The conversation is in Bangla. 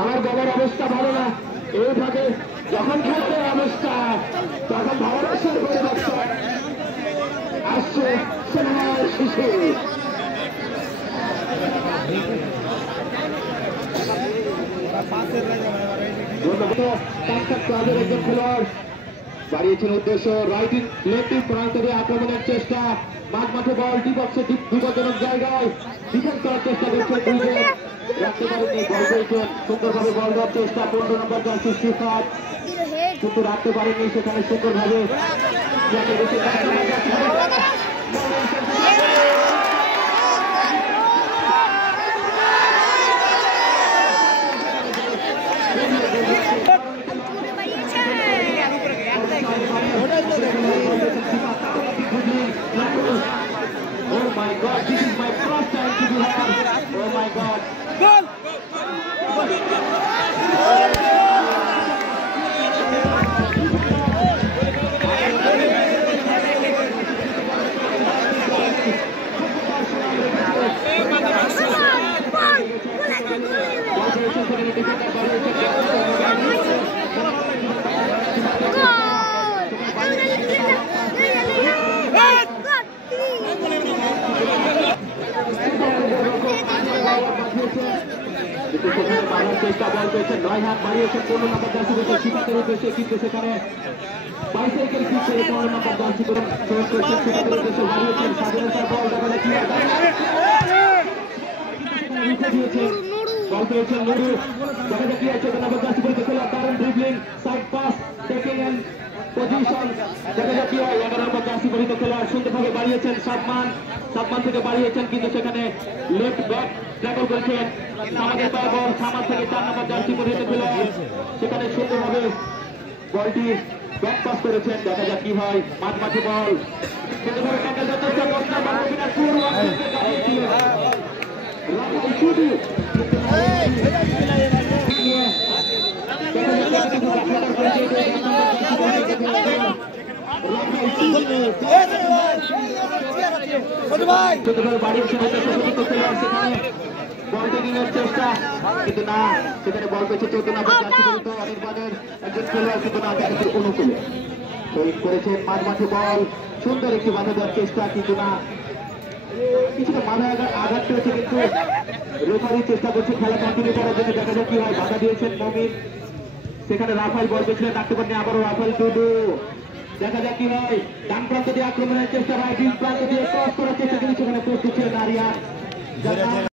আমার দলের অবস্থা ভালো না। এইভাবে যখন খেলতে অবস্থা তখন ভালোবাসার করে যাচ্ছে আসছে সিনেমার শিশু। ক্লাবের একজন খেলোয়াড় বাড়িয়েছেন উদ্দেশ্য রাইট লেফট প্রান্ত দিয়ে আক্রমণের চেষ্টা। মাঠে বল ডিবক্সে বিপজ্জনক জায়গায় ডিফেন্স করার চেষ্টা করছে দুইজন রাখতে পারেননি। বল পেয়েছেন সুন্দরভাবে বল দেওয়ার চেষ্টা 15 নম্বর জার্সি শিফাত কিন্তু রাখতে পারেননি সেখানে সুন্দরভাবে Oh my God, this is my first time to do that. Oh my God. Goal! চেষ্টা বল পেয়েছেন 9 হাত বাড়িয়েছেন 15 নম্বর জার্সি পরে শিফাতের উদ্দেশ্যে কিন্তু সেখানে বাইসাইকেল পিছে 15 নম্বর জার্সি পরে প্রয়োগ করেছেন শিফাতের উদ্দেশ্যে বাড়িয়েছেন স্বাধীনতার বল দেখা কি রুখে দিয়েছেন বল পেয়েছেন নুরু দেখা যায় কি আছে 15 নম্বর জার্সি পরে খেলোয়াড় দারুণ dribbling side pass taking and position দেখা যায় কি হয় 11 নম্বর জার্সি পরে খেলোয়াড় সুন্দরভাবে বাড়িয়েছেন সাবমান থেকে বাড়িয়েছেন কিন্তু সেখানে লেফট ব্যাক ট্র্যাকল করেছেন আমাদের বল সামার থেকে 4 নম্বর জার্সি পরে খেলোয়াড় সেখানে সুন্দরভাবে বলটি ব্যাক পাস করেছেন দেখা যাক কি হয় মাঠে বল সুন্দরভাবে ট্যাকল করতে চেষ্টা করছেন বিনা শুরু রাখাই শুধু চেষ্টা কিন্তু না সেখানে বল পেয়েছে 14 নম্বর অনির্বাণের একজন খেলোয়াড় কিন্তু না অনুকূলে শহীদ করেছেন মাঠে বল সুন্দর একটি বাধা দেওয়ার চেষ্টা কিন্তু না কিছুটা মাথায় আঘাত পেয়েছে কিন্তু রেফারি চেষ্টা করছে খেলা কন্টিনিউ করার জন্য দেখা যায় কি হয় বাধা দিয়েছেন মমিন সেখানে রাফাইল বল পেয়েছিলেন ডাকতে পারেনি আবারও রাফাইল টুডু দেখা যাক কি হয় ডান প্রান্ত দিয়ে আক্রমণের চেষ্টা রাইট প্রান্ত দিয়ে ক্রস করার চেষ্টা কিন্তু সেখানে প্রস্তুত ছিলেন আরিয়ান